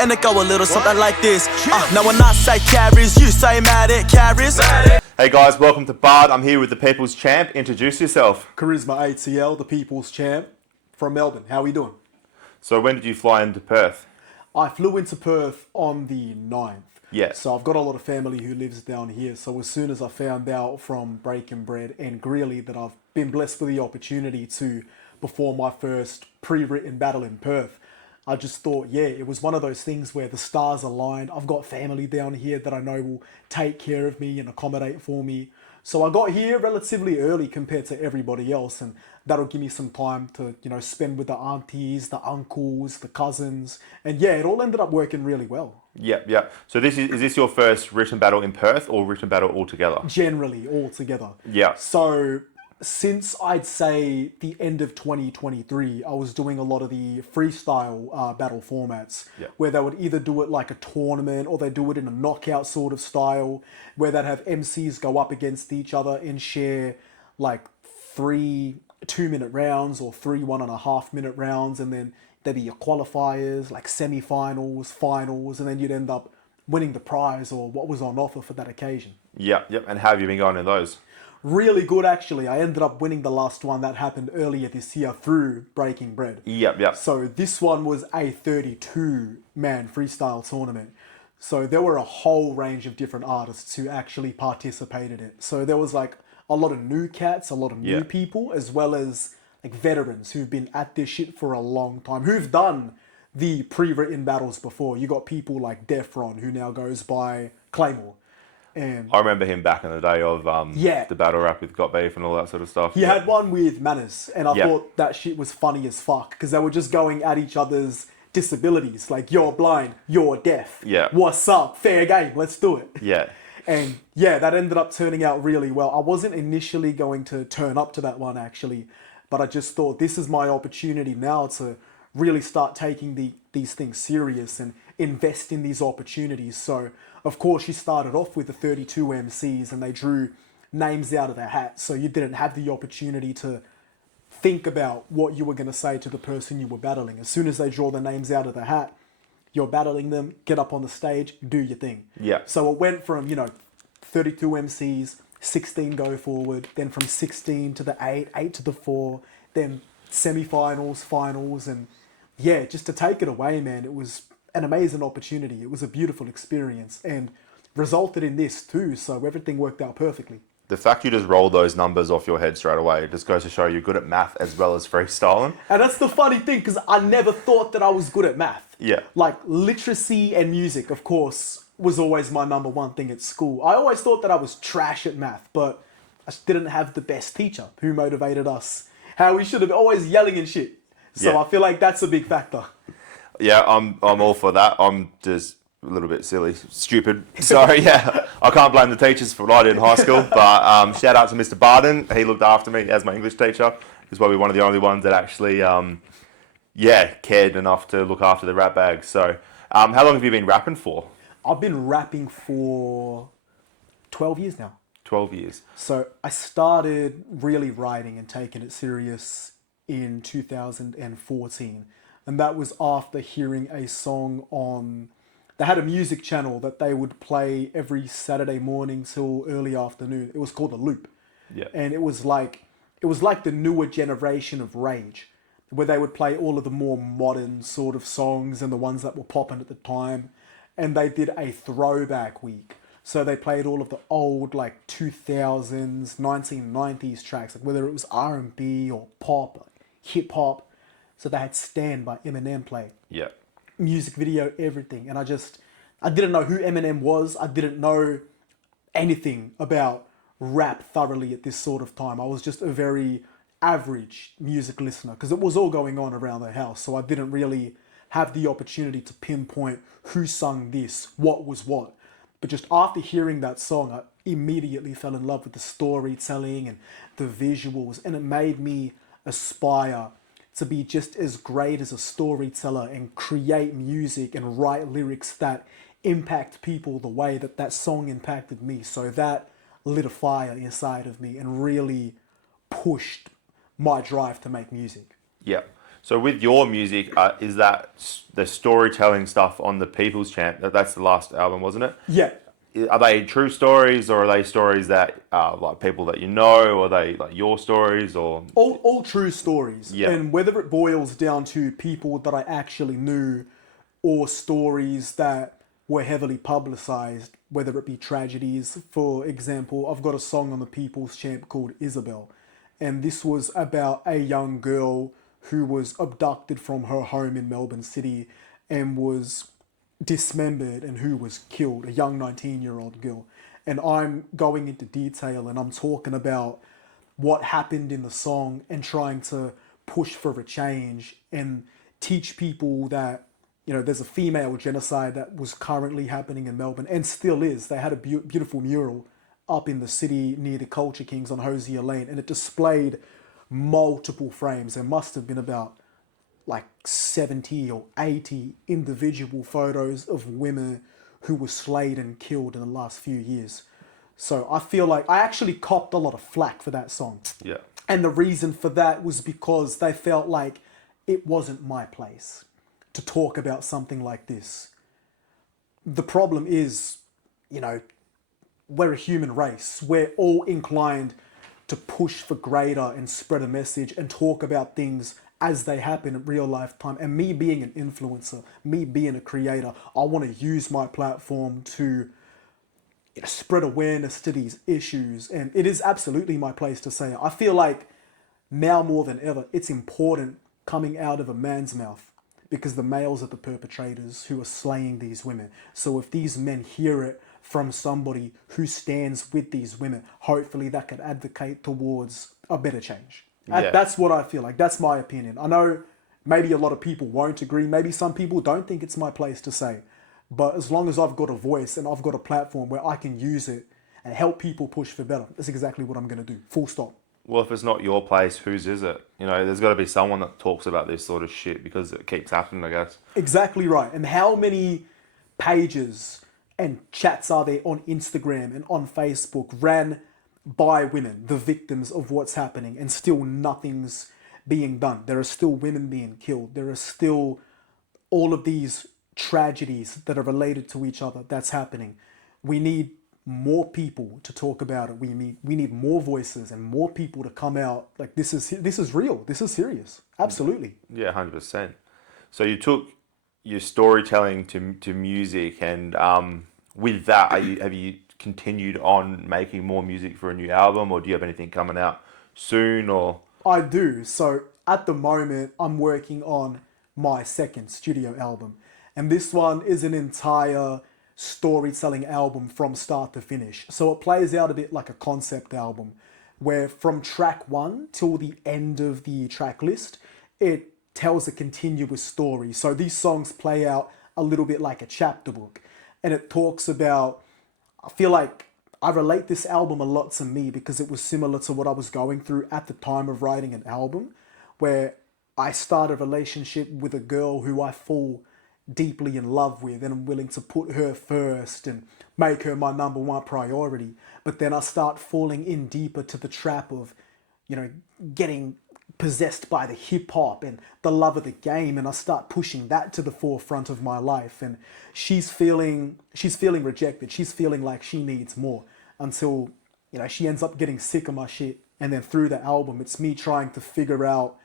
And it go a little something like this. Now when I say carries, you say mad it carries. Hey guys, welcome to Bard. I'm here with the People's Champ. Introduce yourself. Charisma ATL, the People's Champ from Melbourne. How are we doing? So when did you fly into Perth? I flew into Perth on the 9th. Yeah. So I've got a lot of family who lives down here. So as soon as I found out from Breaking Bread and Greeley that I've been blessed with the opportunity to perform my first pre-written battle in Perth, I just thought, yeah, it was one of those things where the stars aligned. I've got family down here that I know will take care of me and accommodate for me. So I got here relatively early compared to everybody else, and that'll give me some time to, spend with the aunties, the uncles, the cousins. And yeah, it all ended up working really well. Yeah. So is this your first written battle in Perth or written battle altogether? Generally, all together. Yeah. So since I'd say the end of 2023, I was doing a lot of the freestyle battle formats, where they would either do it like a tournament or they do it in a knockout sort of style, where they'd have MCs go up against each other and share like 3 2-minute rounds or 3 1.5-minute rounds, and then there'd be your qualifiers, like semi-finals, finals, and then you'd end up winning the prize or what was on offer for that occasion. Yep. And how have you been going in those? Really good, actually. I ended up winning the last one that happened earlier this year through Breaking Bread. Yep. So this one was a 32-man freestyle tournament. So there were a whole range of different artists who actually participated in it. So there was like a lot of new cats, a lot of new people, as well as like veterans who've been at this shit for a long time, who've done the pre-written battles before. You got people like Defron, who now goes by Claymore. And I remember him back in the day of the battle rap with Got Beef and all that sort of stuff. He had one with Manners, and I thought that shit was funny as fuck, because they were just going at each other's disabilities, like, you're blind, you're deaf, what's up, fair game, let's do it. And yeah, that ended up turning out really well. I wasn't initially going to turn up to that one, actually, but I just thought this is my opportunity now to really start taking these things serious and invest in these opportunities. So of course you started off with the 32 MCs and they drew names out of their hat, so you didn't have the opportunity to think about what you were going to say to the person you were battling. As soon as they draw the names out of the hat, you're battling them, get up on the stage, do your thing. So it went from 32 MCs, 16 go forward, then from 16 to the 8 to the 4, then semi-finals, finals, and yeah, just to take it away, man, it was an amazing opportunity. It was a beautiful experience and resulted in this too, so everything worked out perfectly. The fact you just rolled those numbers off your head straight away just goes to show you're good at math as well as freestyling. And that's the funny thing, because I never thought that I was good at math. Like literacy and music, of course, was always my number one thing at school. I always thought that I was trash at math, but I just didn't have the best teacher who motivated us how we should have, always yelling and shit. So I feel like that's a big factor. Yeah, I'm all for that. I'm just a little bit silly, stupid. So yeah, I can't blame the teachers for what I did in high school. But shout out to Mr. Barden. He looked after me as my English teacher. He's probably one of the only ones that actually, cared enough to look after the rap bag. So how long have you been rapping for? I've been rapping for 12 years now. 12 years. So I started really writing and taking it serious in 2014. And that was after hearing a song on... They had a music channel that they would play every Saturday morning till early afternoon. It was called The Loop. And it was like the newer generation of Rage, where they would play all of the more modern sort of songs and the ones that were popping at the time. And they did a throwback week. So they played all of the old, like, 2000s, 1990s tracks, like whether it was R&B or pop, hip hop. So they had Stand by Eminem play. Music video, everything. And I didn't know who Eminem was. I didn't know anything about rap thoroughly at this sort of time. I was just a very average music listener, because it was all going on around the house. So I didn't really have the opportunity to pinpoint who sung this, what was what. But just after hearing that song, I immediately fell in love with the storytelling and the visuals, and it made me aspire to be just as great as a storyteller and create music and write lyrics that impact people the way that that song impacted me. So that lit a fire inside of me and really pushed my drive to make music. So with your music, is that the storytelling stuff on the People's Champ? That's the last album, wasn't it? Yeah. Are they true stories, or are they stories that like people that you know, or are they like your stories, or All true stories. Yeah. And whether it boils down to people that I actually knew or stories that were heavily publicized, whether it be tragedies. For example, I've got a song on the People's Champ called Isabel. And this was about a young girl who was abducted from her home in Melbourne City and was dismembered and who was killed, a young 19-year-old girl. And I'm going into detail and I'm talking about what happened in the song and trying to push for a change and teach people that, you know, there's a female genocide that was currently happening in Melbourne and still is. They had a beautiful mural up in the city near the Culture Kings on Hosier Lane, and it displayed multiple frames. There must have been about like 70 or 80 individual photos of women who were slayed and killed in the last few years. So I feel like I actually copped a lot of flack for that song. yeah, And the reason for that was because they felt like it wasn't my place to talk about something like this. The problem is, you know, we're a human race. We're all inclined to push for greater and spread a message and talk about things as they happen in real life time. And me being an influencer, me being a creator, I want to use my platform to spread awareness to these issues. And it is absolutely my place to say it. I feel like now more than ever, it's important coming out of a man's mouth because the males are the perpetrators who are slaying these women. So if these men hear it from somebody who stands with these women, hopefully that could advocate towards a better change. Yeah. That's what I feel like. That's my opinion. I know maybe a lot of people won't agree. Maybe some people don't think it's my place to say. But as long as I've got a voice and I've got a platform where I can use it and help people push for better, that's exactly what I'm going to do. Full stop. Well, if it's not your place, whose is it? You know, there's got to be someone that talks about this sort of shit because it keeps happening, I guess. Exactly right. And how many pages and chats are there on Instagram and on Facebook ran by women, the victims of what's happening, and still nothing's being done? There are still women being killed. There are still all of these tragedies that are related to each other that's happening. We need more people to talk about it. We need more voices and more people to come out. Like this is real. This is serious. Absolutely. Yeah, 100%. So you took your storytelling to music, and with that, have you continued on making more music for a new album, or do you have anything coming out soon? Or I do. So at the moment, I'm working on my second studio album, and this one is an entire storytelling album from start to finish. So it plays out a bit like a concept album, where from track 1 till the end of the track list, it tells a continuous story. So these songs play out a little bit like a chapter book, and it talks about, I feel like I relate this album a lot to me because it was similar to what I was going through at the time of writing an album, where I start a relationship with a girl who I fall deeply in love with, and I'm willing to put her first and make her my number one priority. But then I start falling in deeper to the trap of, you know, getting possessed by the hip hop and the love of the game, and I start pushing that to the forefront of my life. And she's feeling rejected. She's feeling like she needs more until, you know, she ends up getting sick of my shit. And then through the album, it's me trying to figure out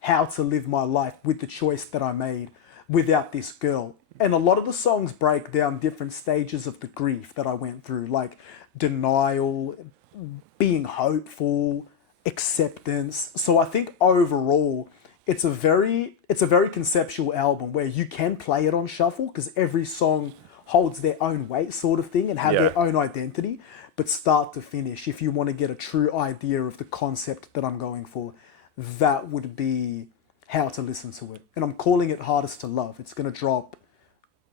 how to live my life with the choice that I made without this girl. And a lot of the songs break down different stages of the grief that I went through, like denial, being hopeful, acceptance. So I think overall it's a very conceptual album where you can play it on shuffle because every song holds their own weight sort of thing and have Yeah. their own identity. But start to finish, if you want to get a true idea of the concept that I'm going for, that would be how to listen to it. And I'm calling it Hardest to Love. It's going to drop,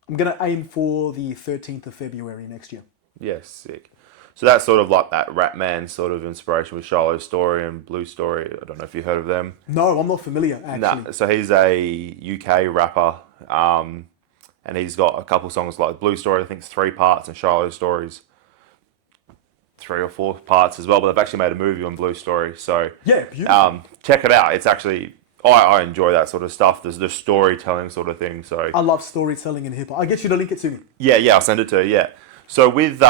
I'm going to aim for the 13th of February next year. yes, sick. So that's sort of like that Rap Man sort of inspiration with Shiloh's Story and Blue Story. I don't know if you heard of them. No, I'm not familiar, actually. Nah, so he's a UK rapper, and he's got a couple songs like Blue Story, I think it's 3 parts, and Shiloh's Story's 3 or 4 parts as well. But they've actually made a movie on Blue Story, so Yeah, beautiful. check it out. It's actually I enjoy that sort of stuff. There's the storytelling sort of thing. So I love storytelling in hip hop. I'll get you to link it to me. yeah, I'll send it to you. Yeah. So with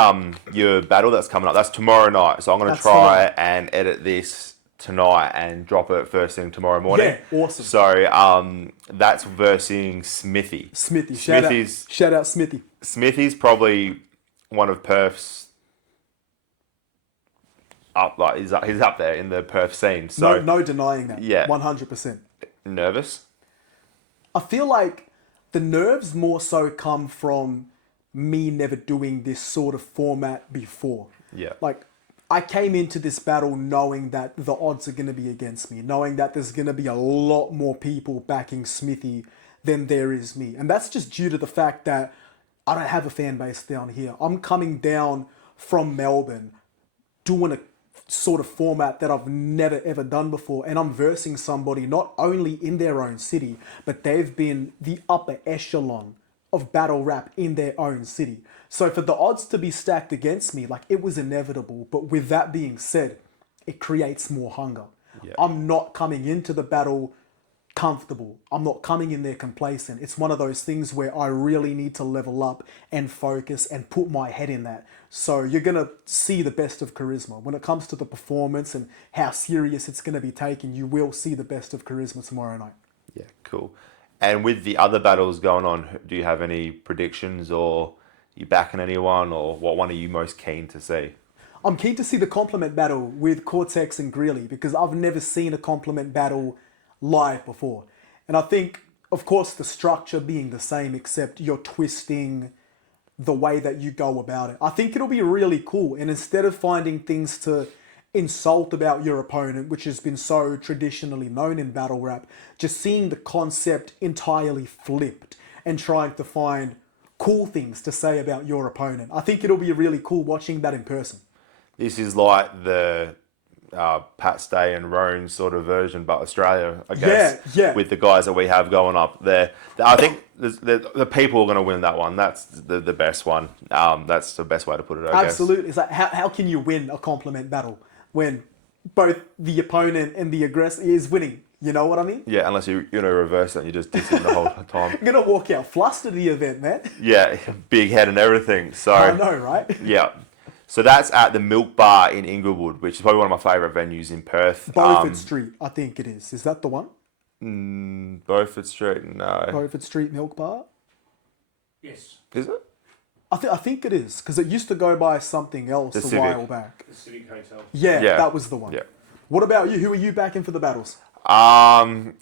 your battle that's coming up, that's tomorrow night. So I'm going to That's try tomorrow. and edit this tonight and drop it first thing tomorrow morning. Yeah, awesome. So that's versing Smithy. Smithy, Smithy's shout out Smithy. Smithy's probably one of Perth's he's up there in the Perth scene. So No denying that. Yeah. 100%. nervous. I feel like the nerves more so come from me never doing this sort of format before. Yeah. Like, I came into this battle knowing that the odds are going to be against me, knowing that there's going to be a lot more people backing Smithy than there is me. And that's just due to the fact that I don't have a fan base down here. I'm coming down from Melbourne doing a sort of format that I've never ever done before, and I'm versing somebody not only in their own city, but they've been the upper echelon of battle rap in their own city. So for the odds to be stacked against me, like, it was inevitable. But with that being said, it creates more hunger. Yeah. I'm not coming into the battle comfortable. I'm not coming in there complacent. It's one of those things where I really need to level up and focus and put my head in that. So you're going to see the best of Charisma. When it comes to the performance and how serious it's going to be taken, you will see the best of Charisma tomorrow night. Yeah, cool. And with the other battles going on, do you have any predictions, or you backing anyone, or what one are you most keen to see? I'm keen to see the compliment battle with Cortex and Greeley, because I've never seen a compliment battle live before. And I think, of course, the structure being the same, except you're twisting the way that you go about it. I think it'll be really cool. And instead of finding things to insult about your opponent, which has been so traditionally known in battle rap, just seeing the concept entirely flipped and trying to find cool things to say about your opponent. I think it'll be really cool watching that in person. This is like the Pat Stay and Roan sort of version, but Australia, I guess. Yeah. With the guys that we have going up there. I think the people are going to win that one. That's the best one. That's the best way to put it, I guess. Absolutely. It's like, how can you win a compliment battle when both the opponent and the aggressor is winning? You know what I mean? Yeah, unless you reverse it and you just diss him the whole time. I'm going to walk out flustered the event, man. Yeah, big head and everything. So I know, right? Yeah. So that's at the Milk Bar in Inglewood, which is probably one of my favourite venues in Perth. Beaufort Street, I think it is. Is that the one? Beaufort Street, no. Beaufort Street Milk Bar? Yes, Is it? I think it is, because it used to go by something else The a Civic. while back. the Civic Hotel. Yeah, Yeah. that was the one. Yeah. What about you? Who are you backing for the battles? I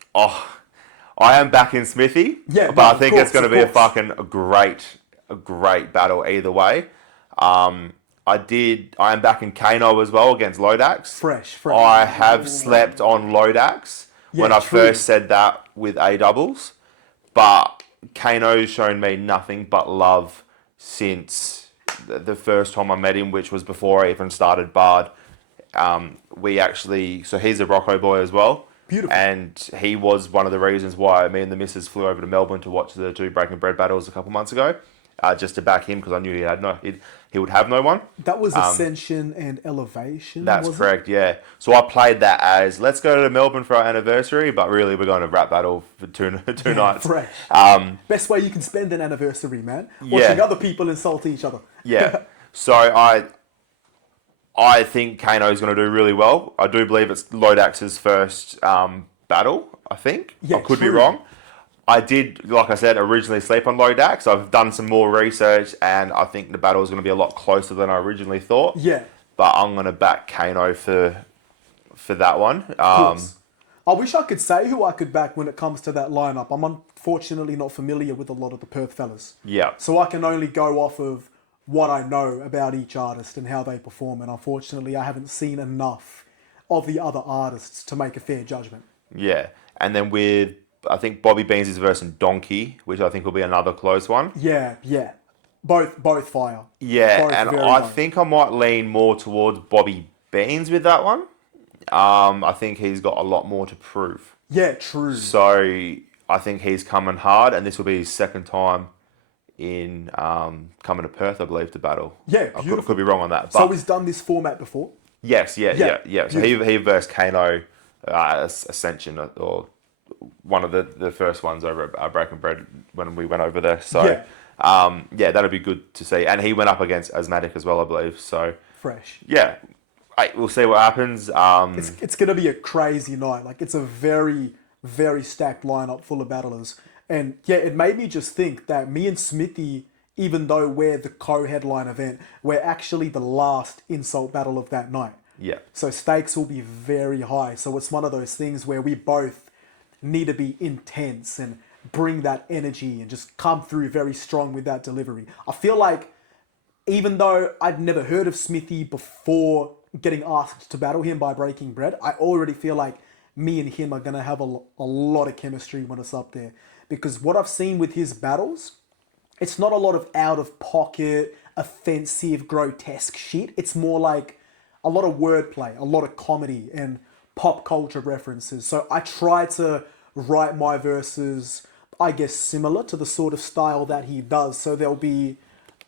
am back in Smithy. Yeah, but no, I of think course, it's going to of be course. a great battle either way. I am back in Kano as well against Lodax. Fresh. I have slept on Lodax when Yeah, I true. first said that with A doubles, but Kano's shown me nothing but love since the first time I met him, which was before I even started Bard. So he's a Rocco boy as well. Beautiful. And he was one of the reasons why me and the missus flew over to Melbourne to watch the 2 Breaking Bread battles a couple months ago, just to back him, because I knew he would have no one. That was Ascension and Elevation. That's was correct, yeah. So I played that as, let's go to Melbourne for our anniversary, but really we're going to rap battle for two nights. Fresh. Best way you can spend an anniversary, man. Watching Yeah. other people insult each other. Yeah. So I think Kano's going to do really well. I do believe it's Lodax's first battle, I think. Yeah, I could be true. wrong. I did, like I said, originally sleep on Lodax. I've done some more research, and I think the battle is going to be a lot closer than I originally thought. Yeah. But I'm going to back Kano for that one. Of course. I wish I could say who I could back when it comes to that lineup. I'm unfortunately not familiar with a lot of the Perth fellas. Yeah. So I can only go off of what I know about each artist and how they perform. And unfortunately, I haven't seen enough of the other artists to make a fair judgment. Yeah. And then with, I think Bobby Beans is versing Donkey, which I think will be another close one. Yeah. Both fire. Yeah, Both and very I low. think I might lean more towards Bobby Beans with that one. I think he's got a lot more to prove. Yeah, true. So I think he's coming hard, and this will be his second time in coming to Perth, I believe, to battle. Yeah, I beautiful. could be wrong on that. But So he's done this format before? yes, yeah. So Yeah, he versed Kano, Ascension, or one of the first ones over at Breaking Bread when we went over there. So, Yeah. that'd be good to see. And he went up against Asthmatic as well, I believe. So, Fresh. yeah, we'll see what happens. It's going to be a crazy night. Like, it's a very, very stacked lineup full of battlers. And yeah, it made me just think that me and Smithy, even though we're the co-headline event, we're actually the last insult battle of that night. Yeah. So stakes will be very high. So it's one of those things where we both need to be intense and bring that energy and just come through very strong with that delivery. I feel like even though I'd never heard of Smithy before getting asked to battle him by Breaking Bread, I already feel like me and him are going to have a lot of chemistry when it's up there. Because what I've seen with his battles, it's not a lot of out of pocket, offensive, grotesque shit. It's more like a lot of wordplay, a lot of comedy and pop culture references. So I try to write my verses, I guess, similar to the sort of style that he does. So there'll be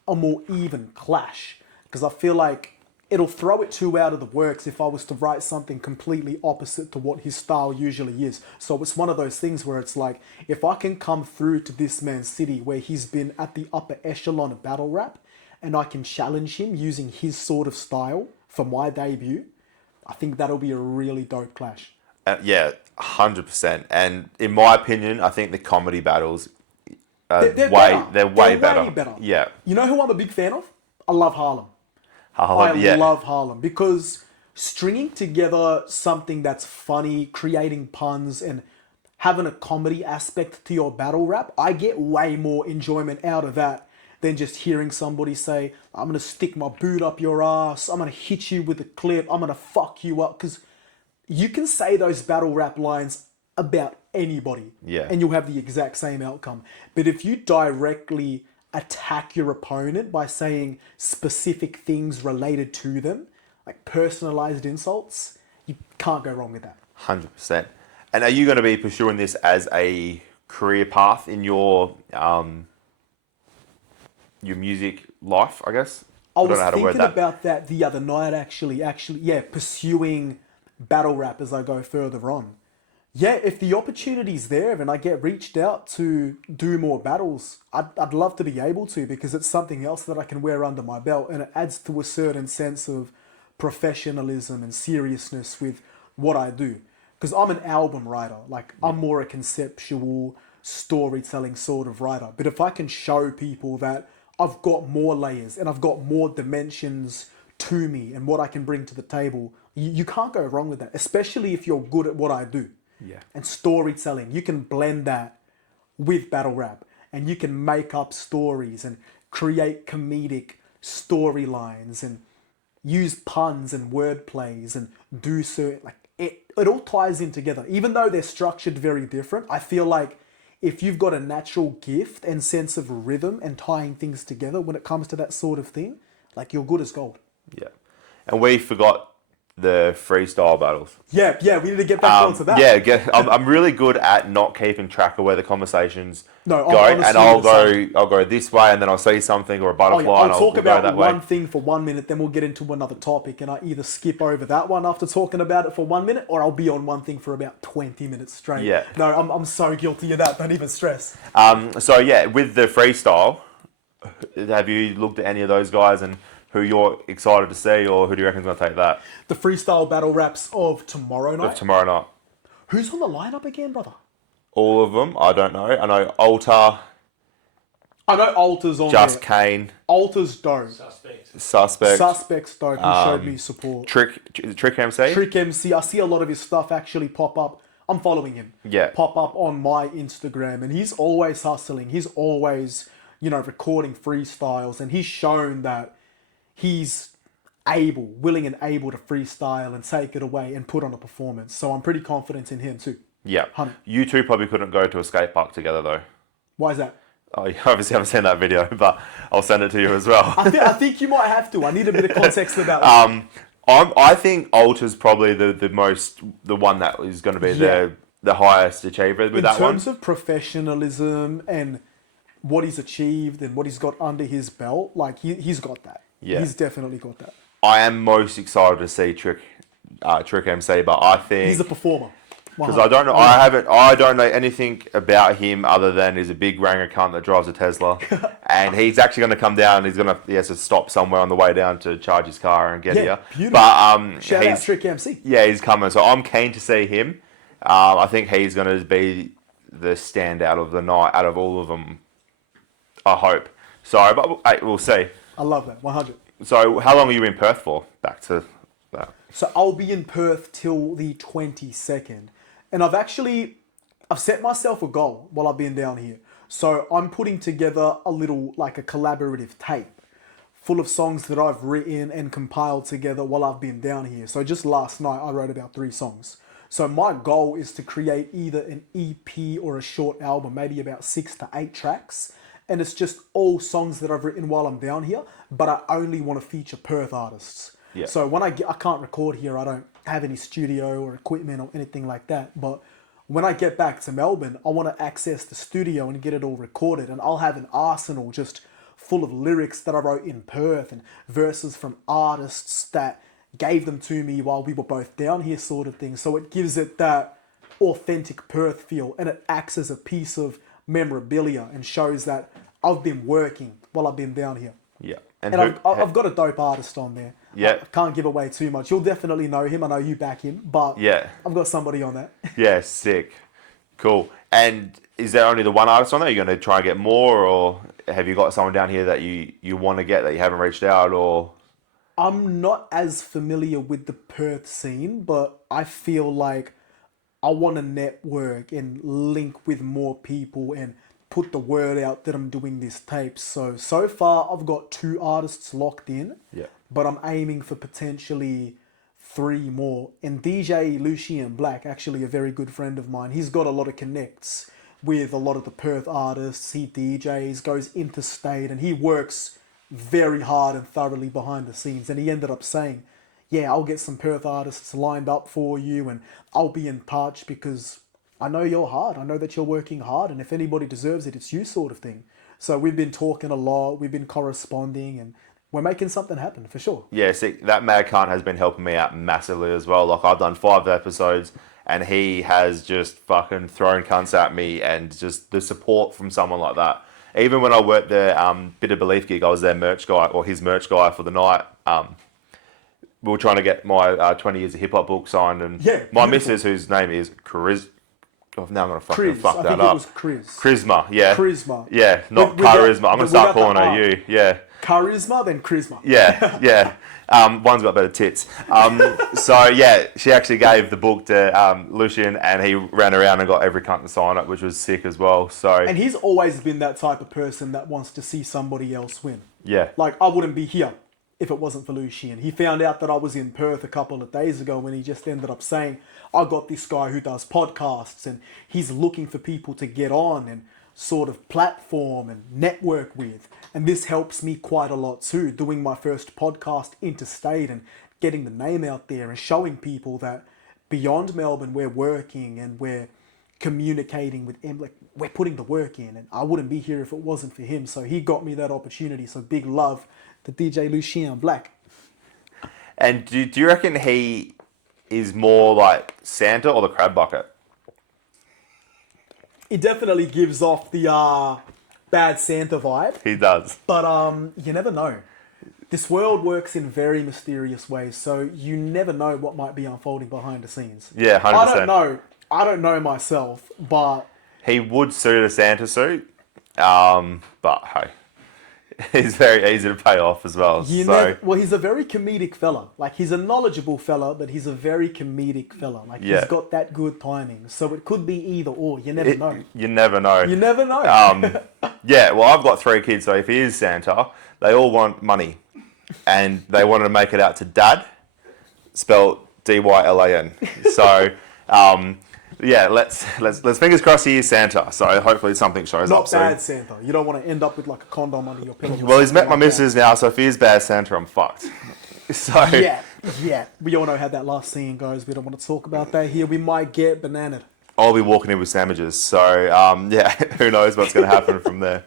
a more even clash. Because I feel like it'll throw it too out of the works if I was to write something completely opposite to what his style usually is. So it's one of those things where it's like, if I can come through to this man's city where he's been at the upper echelon of battle rap, and I can challenge him using his sort of style for my debut, I think that'll be a really dope clash. Yeah, 100%. And in my opinion, I think the comedy battles They're way way better. Yeah. You know who I'm a big fan of? I love Harlem. I love Harlem because stringing together something that's funny, creating puns, and having a comedy aspect to your battle rap, I get way more enjoyment out of that than just hearing somebody say, I'm going to stick my boot up your ass, I'm going to hit you with a clip, I'm going to fuck you up. Because you can say those battle rap lines about anybody and you'll have the exact same outcome. But if you directly attack your opponent by saying specific things related to them, like personalized insults, you can't go wrong with that. 100%. And are you going to be pursuing this as a career path in your music life, I guess? I was thinking about that the other night, actually, yeah, pursuing battle rap as I go further on. Yeah, if the opportunity's there and I get reached out to do more battles, I'd love to be able to, because it's something else that I can wear under my belt and it adds to a certain sense of professionalism and seriousness with what I do. Because I'm an album writer, like I'm more a conceptual storytelling sort of writer. But if I can show people that I've got more layers and I've got more dimensions to me and what I can bring to the table, you can't go wrong with that, especially if you're good at what I do. Yeah. And storytelling, you can blend that with battle rap and you can make up stories and create comedic storylines and use puns and word plays and do certain, like it all ties in together. Even though they're structured very different, I feel like if you've got a natural gift and sense of rhythm and tying things together when it comes to that sort of thing, like you're good as gold. Yeah. And we forgot the freestyle battles. Yeah, we need to get back onto that. Yeah, I'm really good at not keeping track of where the conversations go, honestly, and I'll go this way, and then I'll see something or a butterfly, and I'll talk go about that one way. thing for 1 minute, then we'll get into another topic, and I either skip over that one after talking about it for 1 minute, or I'll be on one thing for about 20 minutes straight. Yeah. No, I'm so guilty of that. Don't even stress. So yeah, with the freestyle, have you looked at any of those guys and who you're excited to see, or who do you reckon's going to take that? The freestyle battle raps of tomorrow night. Who's on the lineup again, brother? All of them. I don't know. I know Alta. I know Alta's on Just there. Kane. Alta's dope. Suspect. Suspect's dope. He showed me support. Trick MC. Trick MC. I see a lot of his stuff actually pop up. I'm following him. Yeah. Pop up on my Instagram, and he's always hustling. He's always, recording freestyles, and he's shown that he's willing and able to freestyle and take it away and put on a performance. So I'm pretty confident in him too. Yeah. 100. You two probably couldn't go to a skate park together though. Why is that? Oh, you obviously haven't seen that video, but I'll send it to you as well. I think you might have to. I need a bit of context about that. I think Alta's probably the one that is going to be the highest achiever with that one. In terms of professionalism and what he's achieved and what he's got under his belt, like he's got that. Yeah. He's definitely got that. I am most excited to see Trick MC, but I think he's a performer. Because I don't know. I don't know anything about him other than he's a big ranger cunt that drives a Tesla, and he's actually going to come down. He has to stop somewhere on the way down to charge his car and get here. Beautiful. But Shout out Trick MC. Yeah, he's coming. So I'm keen to see him. I think he's going to be the standout of the night out of all of them. I hope. So, but we'll see. I love that. 100. So, how long are you in Perth for? Back to that. So I'll be in Perth till the 22nd. And I've set myself a goal while I've been down here. So I'm putting together a collaborative tape full of songs that I've written and compiled together while I've been down here. So just last night I wrote about 3 songs. So my goal is to create either an EP or a short album, maybe about 6 to 8 tracks. And it's just all songs that I've written while I'm down here, but I only want to feature Perth artists. Yeah. So when I can't record here, I don't have any studio or equipment or anything like that. But when I get back to Melbourne, I want to access the studio and get it all recorded. And I'll have an arsenal just full of lyrics that I wrote in Perth and verses from artists that gave them to me while we were both down here, sort of thing. So it gives it that authentic Perth feel, and it acts as a piece of memorabilia and shows that I've been working while I've been down here. Yeah. And I've got a dope artist on there. Yeah. I can't give away too much. You'll definitely know him. I know you back him, but yeah, I've got somebody on that. Yeah, sick. Cool. And is there only the one artist on there? Are you going to try and get more, or have you got someone down here that you want to get that you haven't reached out, or? I'm not as familiar with the Perth scene, but I feel like I want to network and link with more people and put the word out that I'm doing this tape. So far I've got 2 artists locked in, Yeah. but I'm aiming for potentially 3 more. And DJ Lucien Black, actually a very good friend of mine, he's got a lot of connects with a lot of the Perth artists. He DJs, goes interstate, and he works very hard and thoroughly behind the scenes. And he ended up saying, yeah, I'll get some Perth artists lined up for you and I'll be in touch because I know you're hard. I know that you're working hard, and if anybody deserves it, it's you, sort of thing. So we've been talking a lot, we've been corresponding, and we're making something happen for sure. Yeah, see, that mad cunt has been helping me out massively as well. Like, I've done 5 episodes and he has just fucking thrown cunts at me, and just the support from someone like that. Even when I worked the Bit of Belief gig, I was their merch guy, or his merch guy for the night. We were trying to get my 20 years of hip hop book signed, and my missus, whose name is Charisma. Oh, now I'm going to fucking fuck that up. It was Charisma, yeah. Charisma. Yeah, not Charisma. I'm going to start calling her you. Yeah. Charisma, then Charisma. Yeah. One's got better tits. So, yeah, she actually gave the book to Lucien, and he ran around and got every cunt to sign it, which was sick as well. So, and he's always been that type of person that wants to see somebody else win. Yeah. Like, I wouldn't be here if it wasn't for Lucien. He found out that I was in Perth a couple of days ago, when he just ended up saying, I got this guy who does podcasts and he's looking for people to get on and sort of platform and network with. And this helps me quite a lot too, doing my first podcast interstate and getting the name out there and showing people that beyond Melbourne, we're working and we're communicating with him. Like, we're putting the work in, and I wouldn't be here if it wasn't for him. So he got me that opportunity. So big love to DJ Lucien Black. And do you reckon he is more like Santa or the crab bucket? He definitely gives off the bad Santa vibe. He does. But you never know. This world works in very mysterious ways, so you never know what might be unfolding behind the scenes. Yeah, 100%. I don't know myself, but he would suit a Santa suit. But hey, he's very easy to pay off as well. He's a very comedic fella. Like, he's a knowledgeable fella, but he's a very comedic fella. Like, he's got that good timing. So it could be either or. You never know. You never know. You never know. Yeah, well, I've got 3 kids, so if he is Santa, they all want money. And they want to make it out to Dad, spelled D-Y-L-A-N. So, yeah, let's fingers crossed he is Santa. So hopefully something shows up soon. Not bad Santa. You don't want to end up with like a condom under your pillow. Well, he's met my missus now, so if he is bad Santa, I'm fucked. So yeah. We all know how that last scene goes. We don't want to talk about that here. We might get bananaed. I'll be walking in with sandwiches. So, yeah, who knows what's going to happen from there.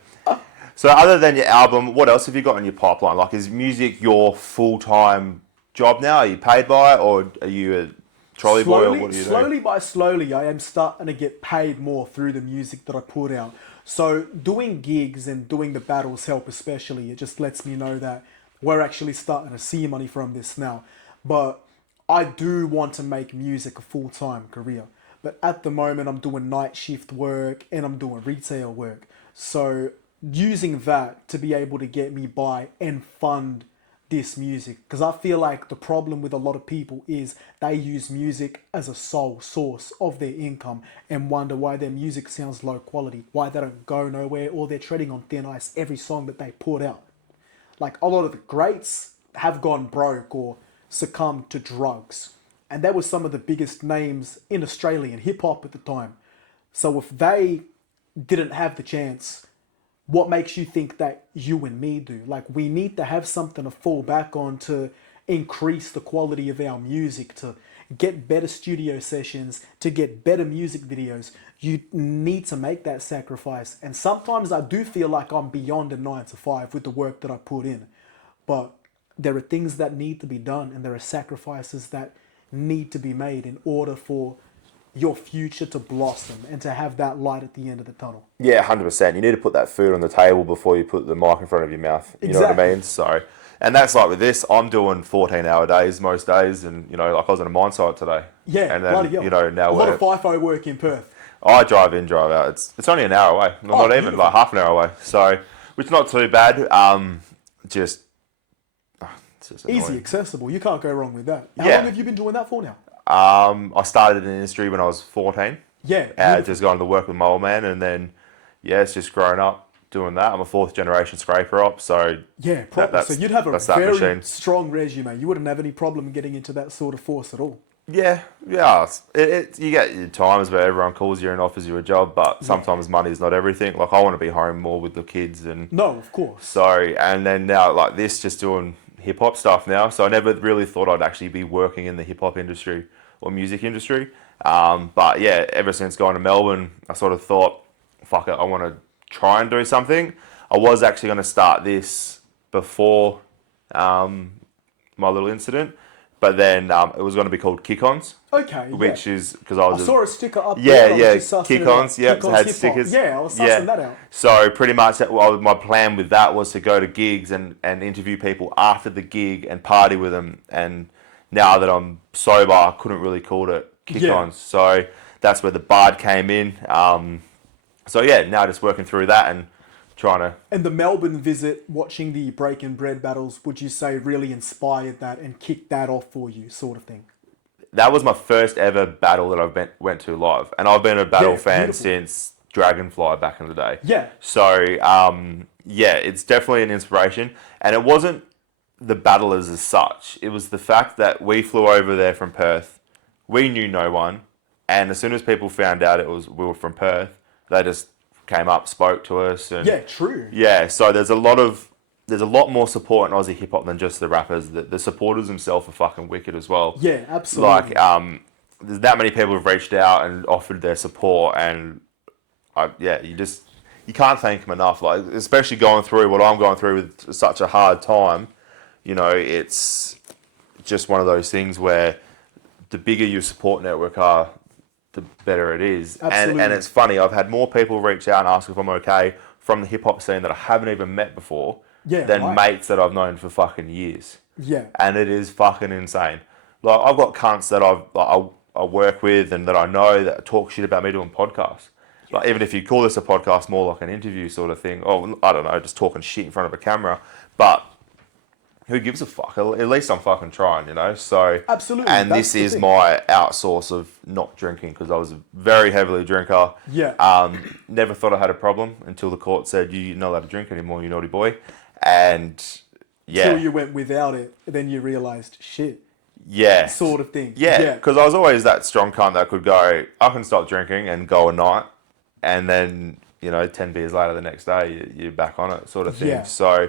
So other than your album, what else have you got in your pipeline? Like, is music your full-time job now? Are you paid by it, or are you trolley boy, or what do you do? Slowly by slowly, I am starting to get paid more through the music that I put out. So doing gigs and doing the battles help especially. It just lets me know that we're actually starting to see money from this now. But I do want to make music a full-time career. But at the moment, I'm doing night shift work and I'm doing retail work. So using that to be able to get me by and fund this music, because I feel like the problem with a lot of people is they use music as a sole source of their income and wonder why their music sounds low quality, why they don't go nowhere, or they're treading on thin ice every song that they put out. Like a lot of the greats have gone broke or succumbed to drugs, and they were some of the biggest names in Australian hip hop at the time. So if they didn't have the chance, what makes you think that you and me do? Like, we need to have something to fall back on to increase the quality of our music, to get better studio sessions, to get better music videos. You need to make that sacrifice. And sometimes I do feel like I'm beyond a 9 to 5 with the work that I put in. But there are things that need to be done, and there are sacrifices that need to be made in order for your future to blossom and to have that light at the end of the tunnel. Yeah, 100%. You need to put that food on the table before you put the mic in front of your mouth. You know what I mean? So, and that's like with this, I'm doing 14-hour days most days, and, you know, like I was on a mine site today. Yeah, and then, you know, now a lot of FIFO work in Perth. I drive in, drive out. It's only an hour away. Not even, like half an hour away. So, which is not too bad. It's just easy, annoying. Accessible. You can't go wrong with that. How long have you been doing that for now? I started in the industry when I was 14. Yeah. Just going to work with my old man, and then, it's just growing up doing that. I'm a 4th generation scraper op, so... Yeah, probably. So you'd have a very strong resume. You wouldn't have any problem getting into that sort of force at all. Yeah. You get your times where everyone calls you and offers you a job, but sometimes money is not everything. Like, I want to be home more with the kids. And no, of course. So, and then now, like this, just doing hip-hop stuff now. So I never really thought I'd actually be working in the hip-hop industry or music industry. But yeah, ever since going to Melbourne, I sort of thought, fuck it, I want to try and do something. I was actually going to start this before my little incident, but then it was going to be called Kick-Ons. Okay, which is because I saw a sticker up there. Kick-Ons, had stickers. Yeah, I was sussing that out. So pretty much, my plan with that was to go to gigs and interview people after the gig and party with them. And now that I'm sober, I couldn't really call it Kick-Ons. So that's where the Bard came in. Now just working through that and trying to... And the Melbourne visit, watching the Breaking Bread battles, would you say really inspired that and kicked that off for you, sort of thing? That was my first ever battle that I went to live. And I've been a battle fan since Dragonfly back in the day. Yeah. So, it's definitely an inspiration. And it wasn't the battlers as such. It was the fact that we flew over there from Perth. We knew no one. And as soon as people found out we were from Perth, they just came up, spoke to us. And yeah, true. Yeah, so there's a lot more support in Aussie hip hop than just the rappers. The supporters themselves are fucking wicked as well. Yeah, absolutely. Like, there's that many people who've reached out and offered their support, and you can't thank them enough. Like, especially going through what I'm going through with such a hard time. You know, it's just one of those things where the bigger your support network are, the better it is. Absolutely. And it's funny, I've had more people reach out and ask if I'm okay from the hip hop scene that I haven't even met before than mates that I've known for fucking years. Yeah. And it is fucking insane. Like, I've got cunts that I work with and that I know that talk shit about me doing podcasts. Like, even if you call this a podcast, more like an interview sort of thing. Or, I don't know, just talking shit in front of a camera. But who gives a fuck? At least I'm fucking trying, you know? So, absolutely. And this is my outsource of not drinking, because I was a very heavily drinker. Yeah. Never thought I had a problem until the court said, you're not allowed to drink anymore, you naughty boy. And yeah. Until you went without it, then you realised, shit. Yeah. Sort of thing. Yeah. Because I was always that strong cunt that could go, I can stop drinking and go a night. And then, 10 beers later the next day, you're back on it, sort of thing. Yeah. So,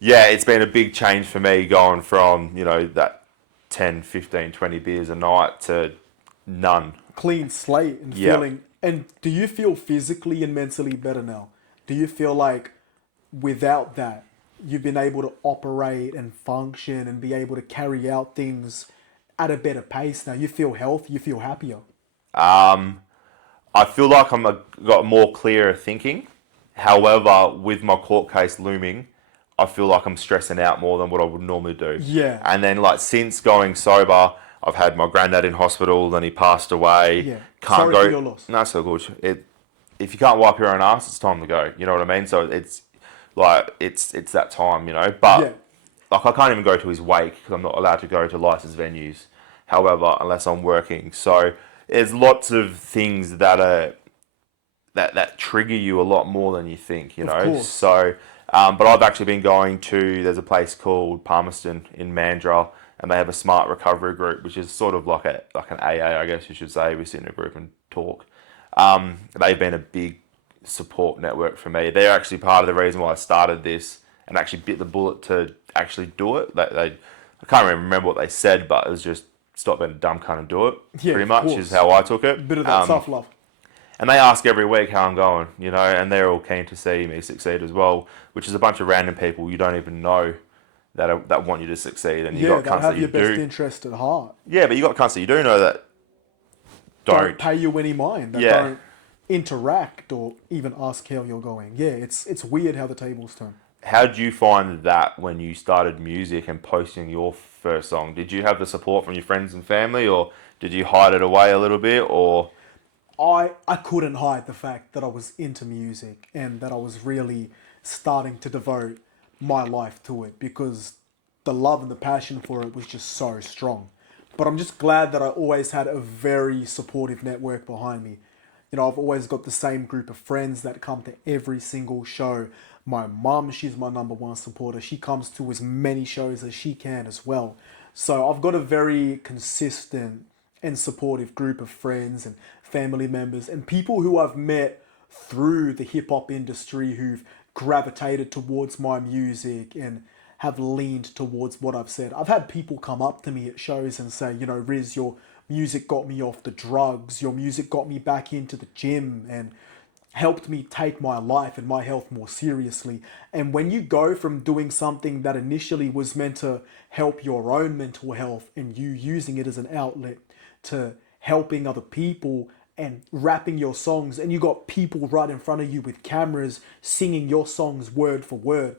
yeah, it's been a big change for me going from, that 10, 15, 20 beers a night to none. Clean slate and feeling... And do you feel physically and mentally better now? Do you feel like without that, you've been able to operate and function and be able to carry out things at a better pace now? You feel healthy, you feel happier. I feel like got more clearer thinking. However, with my court case looming, I feel like I'm stressing out more than what I would normally do. Yeah. And then, like, since going sober, I've had my granddad in hospital, then he passed away. Yeah. Can't Sorry go. for your loss. No, so good. If you can't wipe your own ass, it's time to go. You know what I mean? So it's like it's that time, you know. But Yeah. like, I can't even go to his wake because I'm not allowed to go to licensed venues. However, unless I'm working, so there's lots of things that are that trigger you a lot more than you think, you know. Of course. So, but I've actually been going to. There's a place called Palmerston in Mandurah, and they have a smart recovery group, which is sort of like an AA, I guess you should say. We sit in a group and talk. They've been a big support network for me. They're actually part of the reason why I started this and actually bit the bullet to actually do it. I can't even remember what they said, but it was just stop being a dumb cunt and do it. Yeah, pretty of much course. is how I took it. Bit of that tough love. And they ask every week how I'm going, you know, and they're all keen to see me succeed as well, which is a bunch of random people you don't even know that want you to succeed. And you Yeah, got they cunts have that your you best do. interest at heart. Yeah, but you got cunts that you do know that Don't pay you any mind. That Yeah. don't interact or even ask how you're going. Yeah, it's weird how the tables turn. How did you find that when you started music and posting your first song? Did you have the support from your friends and family, or did you hide it away a little bit, or... I couldn't hide the fact that I was into music and that I was really starting to devote my life to it because the love and the passion for it was just so strong. But I'm just glad that I always had a very supportive network behind me. You know, I've always got the same group of friends that come to every single show. My mum, she's my number one supporter. She comes to as many shows as she can as well. So I've got a very consistent and supportive group of friends and family members and people who I've met through the hip hop industry who've gravitated towards my music and have leaned towards what I've said. I've had people come up to me at shows and say, you know, Riz, your music got me off the drugs. Your music got me back into the gym and helped me take my life and my health more seriously. And when you go from doing something that initially was meant to help your own mental health and you using it as an outlet to helping other people and rapping your songs, and you got people right in front of you with cameras singing your songs word for word,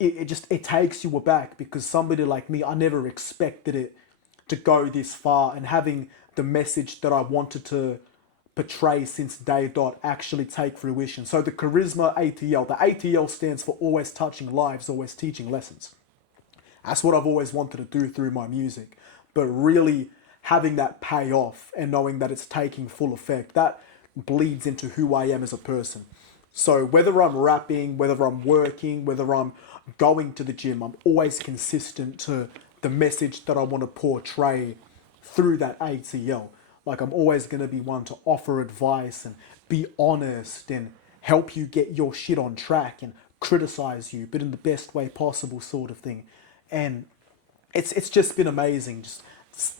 it takes you aback because somebody like me, I never expected it to go this far, and having the message that I wanted to portray since day dot actually take fruition. So the Charisma ATL, the ATL stands for always touching lives, always teaching lessons. That's what I've always wanted to do through my music. But really having that pay off and knowing that it's taking full effect, that bleeds into who I am as a person. So whether I'm rapping, whether I'm working, whether I'm going to the gym, I'm always consistent to the message that I want to portray through that ATL. Like, I'm always going to be one to offer advice and be honest and help you get your shit on track and criticize you, but in the best way possible, sort of thing. And it's just been amazing, just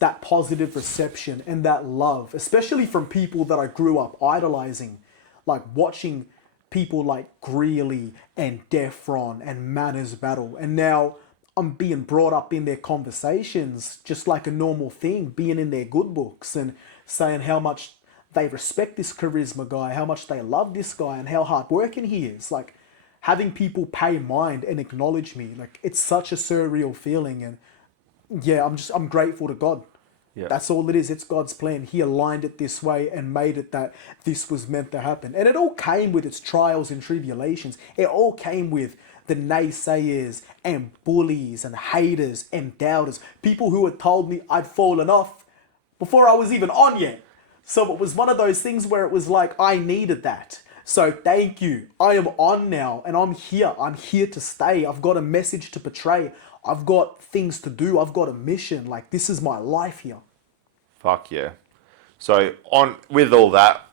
that positive reception and that love, especially from people that I grew up idolizing, like watching people like Greeley and Defron and Manners battle. And now I'm being brought up in their conversations just like a normal thing, being in their good books and saying how much they respect this Charisma guy, how much they love this guy and how hardworking he is. Like, having people pay mind and acknowledge me, like, it's such a surreal feeling. And yeah, I'm grateful to God. Yeah. That's all it is. It's God's plan. He aligned it this way and made it that this was meant to happen. And it all came with its trials and tribulations. It all came with the naysayers and bullies and haters and doubters. People who had told me I'd fallen off before I was even on yet. So it was one of those things where it was like, I needed that. So thank you. I am on now and I'm here. I'm here to stay. I've got a message to portray. I've got things to do. I've got a mission. Like, this is my life here. Fuck yeah. So with all that,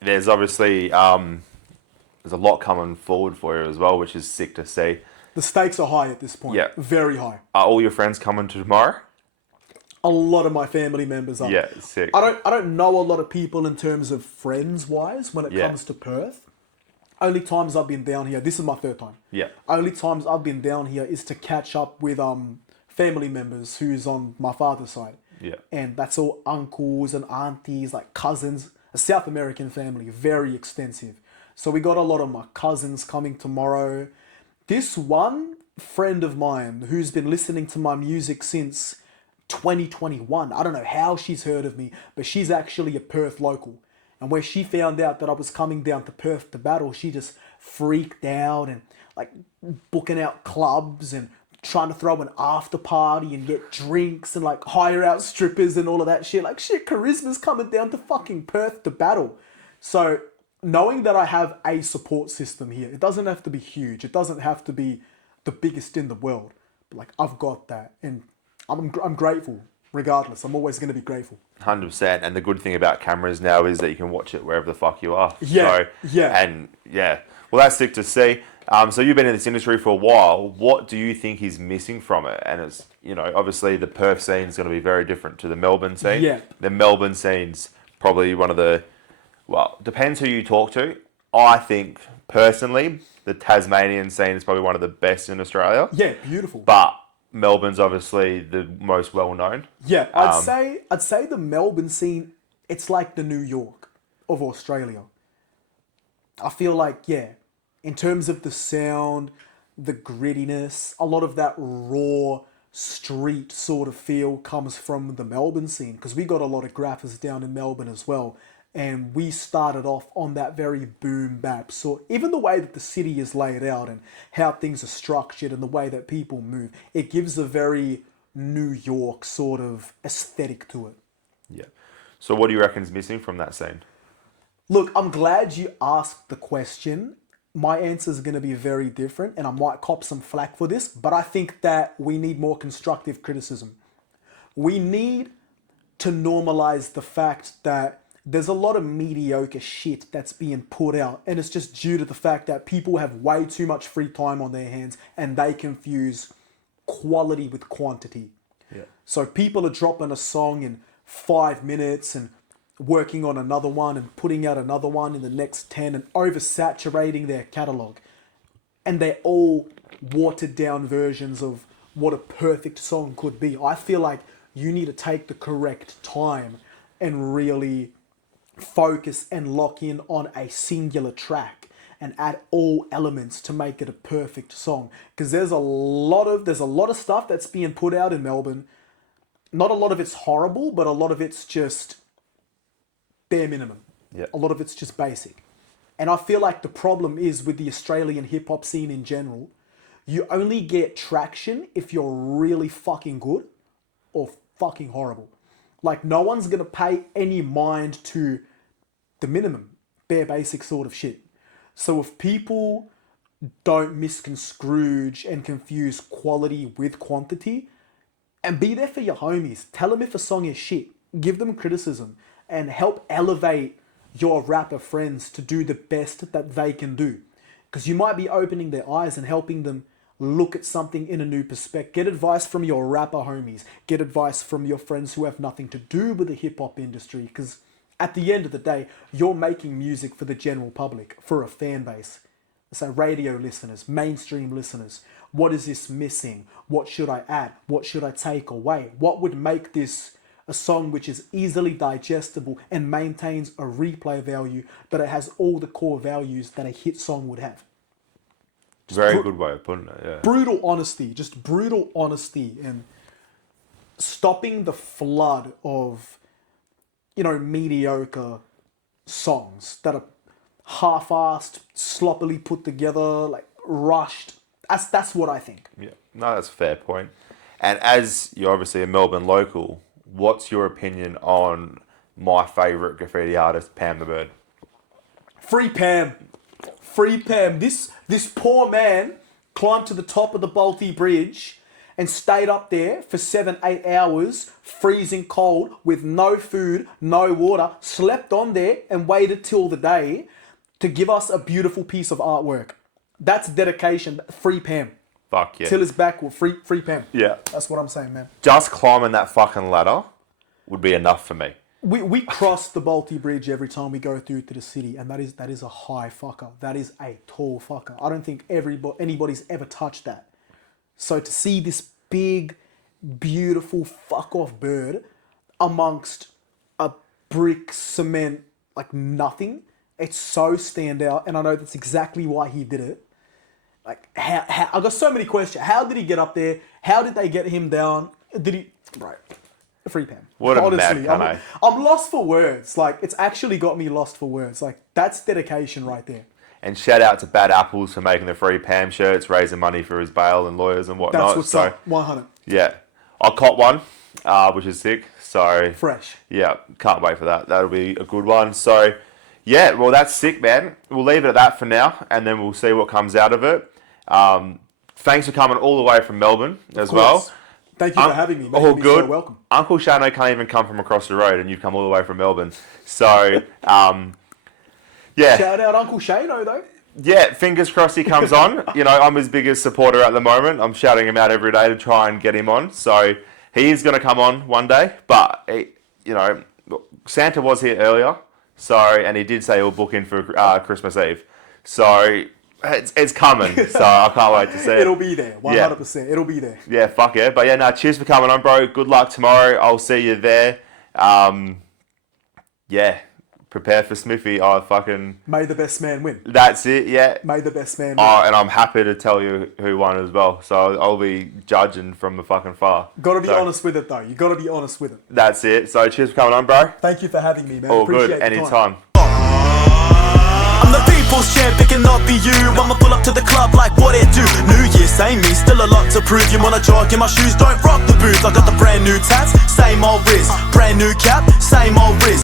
there's obviously there's a lot coming forward for you as well, which is sick to see. The stakes are high at this point. Yeah. Very high. Are all your friends coming to tomorrow? A lot of my family members are. Yeah, sick. I don't know a lot of people in terms of friends wise when it comes to Perth. Only times I've been down here, this is my third time. Yeah. Only times I've been down here is to catch up with family members who's on my father's side. Yeah. And that's all uncles and aunties, like cousins. A South American family, very extensive. So we got a lot of my cousins coming tomorrow. This one friend of mine who's been listening to my music since 2021. I don't know how she's heard of me, but she's actually a Perth local. And where she found out that I was coming down to Perth to battle, she just freaked out and like booking out clubs and trying to throw an after party and get drinks and like hire out strippers and all of that shit. Like shit, Charisma's coming down to fucking Perth to battle. So knowing that I have a support system here, it doesn't have to be huge. It doesn't have to be the biggest in the world. But like I've got that, and I'm grateful. Regardless, I'm always going to be grateful. 100%. And the good thing about cameras now is that you can watch it wherever the fuck you are. Yeah, yeah. And yeah, well, that's sick to see. So you've been in this industry for a while. What do you think is missing from it? And it's, you know, obviously the Perth scene is going to be very different to the Melbourne scene. Yeah. The Melbourne scene's probably one of the, well, depends who you talk to. I think personally, the Tasmanian scene is probably one of the best in Australia. Yeah, beautiful. But Melbourne's obviously the most well known. Yeah, I'd say the Melbourne scene, it's like the New York of Australia. I feel like, yeah, in terms of the sound, the grittiness, a lot of that raw street sort of feel comes from the Melbourne scene, because we got a lot of graphers down in Melbourne as well. And we started off on that very boom bap. So even the way that the city is laid out and how things are structured and the way that people move, it gives a very New York sort of aesthetic to it. Yeah. So what do you reckon is missing from that scene? Look, I'm glad you asked the question. My answer is going to be very different, and I might cop some flack for this, but I think that we need more constructive criticism. We need to normalize the fact that there's a lot of mediocre shit that's being put out, and it's just due to the fact that people have way too much free time on their hands and they confuse quality with quantity. Yeah. So people are dropping a song in 5 minutes and working on another one and putting out another one in the next 10 and oversaturating their catalog. And they're all watered down versions of what a perfect song could be. I feel like you need to take the correct time and really focus and lock in on a singular track and add all elements to make it a perfect song. Because there's a lot of stuff that's being put out in Melbourne. Not a lot of it's horrible, but a lot of it's just bare minimum. Yeah. A lot of it's just basic. And I feel like the problem is with the Australian hip-hop scene in general, you only get traction if you're really fucking good or fucking horrible. Like, no one's going to pay any mind to the minimum, bare basic sort of shit. So if people don't misconstrue and confuse quality with quantity, and be there for your homies, tell them if a song is shit, give them criticism, and help elevate your rapper friends to do the best that they can do. Because you might be opening their eyes and helping them look at something in a new perspective. Get advice from your rapper homies. Get advice from your friends who have nothing to do with the hip-hop industry. Because at the end of the day, you're making music for the general public, for a fan base. So radio listeners, mainstream listeners. What is this missing? What should I add? What should I take away? What would make this a song which is easily digestible and maintains a replay value, but it has all the core values that a hit song would have? Very good way of putting it, yeah. Brutal honesty, just brutal honesty, and stopping the flood of, mediocre songs that are half-assed, sloppily put together, like rushed. That's what I think. Yeah, no, that's a fair point. And as you're obviously a Melbourne local, what's your opinion on my favourite graffiti artist, Pam the Bird? Free Pam. Free Pam. This poor man climbed to the top of the Balti Bridge and stayed up there for 7-8 hours, freezing cold, with no food, no water, slept on there and waited till the day to give us a beautiful piece of artwork. That's dedication. Free Pam. Fuck yeah. Till his back will free Pam. Yeah. That's what I'm saying, man. Just climbing that fucking ladder would be enough for me. We cross the Balti Bridge every time we go through to the city, and that is a high fucker. That is a tall fucker. I don't think anybody's ever touched that. So to see this big, beautiful fuck off bird amongst a brick, cement, like nothing. It's so standout, and I know that's exactly why he did it. Like, how I got so many questions. How did he get up there? How did they get him down? Did he... Right. Free Pam. What a mad cunt, eh? I'm lost for words. Like, it's actually got me lost for words. Like, that's dedication right there. And shout out to Bad Apples for making the free Pam shirts, raising money for his bail and lawyers and whatnot. That's what's up. 100. Yeah. I caught one, which is sick. So Fresh. Yeah, can't wait for that. That'll be a good one. So yeah, well, that's sick, man. We'll leave it at that for now, and then we'll see what comes out of it. Thanks for coming all the way from Melbourne as well. Thank you for having me. All good. So welcome. Uncle Shano can't even come from across the road, and you've come all the way from Melbourne. So, yeah. Shout out Uncle Shano, though. Yeah, fingers crossed he comes on. You know, I'm his biggest supporter at the moment. I'm shouting him out every day to try and get him on. So he is going to come on one day. But, you know, Santa was here earlier. So, and he did say he'll book in for Christmas Eve. So it's coming. So I can't wait to see it. It'll be there. 100%. Yeah. It'll be there. Yeah, fuck yeah. But yeah, no, cheers for coming on, bro. Good luck tomorrow. I'll see you there. Yeah. Prepare for Smithy. May the best man win. That's it, yeah. May the best man win. Oh, and I'm happy to tell you who won as well. So I'll be judging from the fucking far. Gotta be honest with it, though. You gotta be honest with it. That's it. So cheers for coming on, bro. Thank you for having me, man. All Appreciate good. your Anytime. I'm the people's champ, it cannot be you. I'ma pull up to the club like what it do. New Year, same me, still a lot to prove. You wanna jog in my shoes, don't rock the boots. I got the brand new tats, same old Riz. Brand new cap, same old Riz.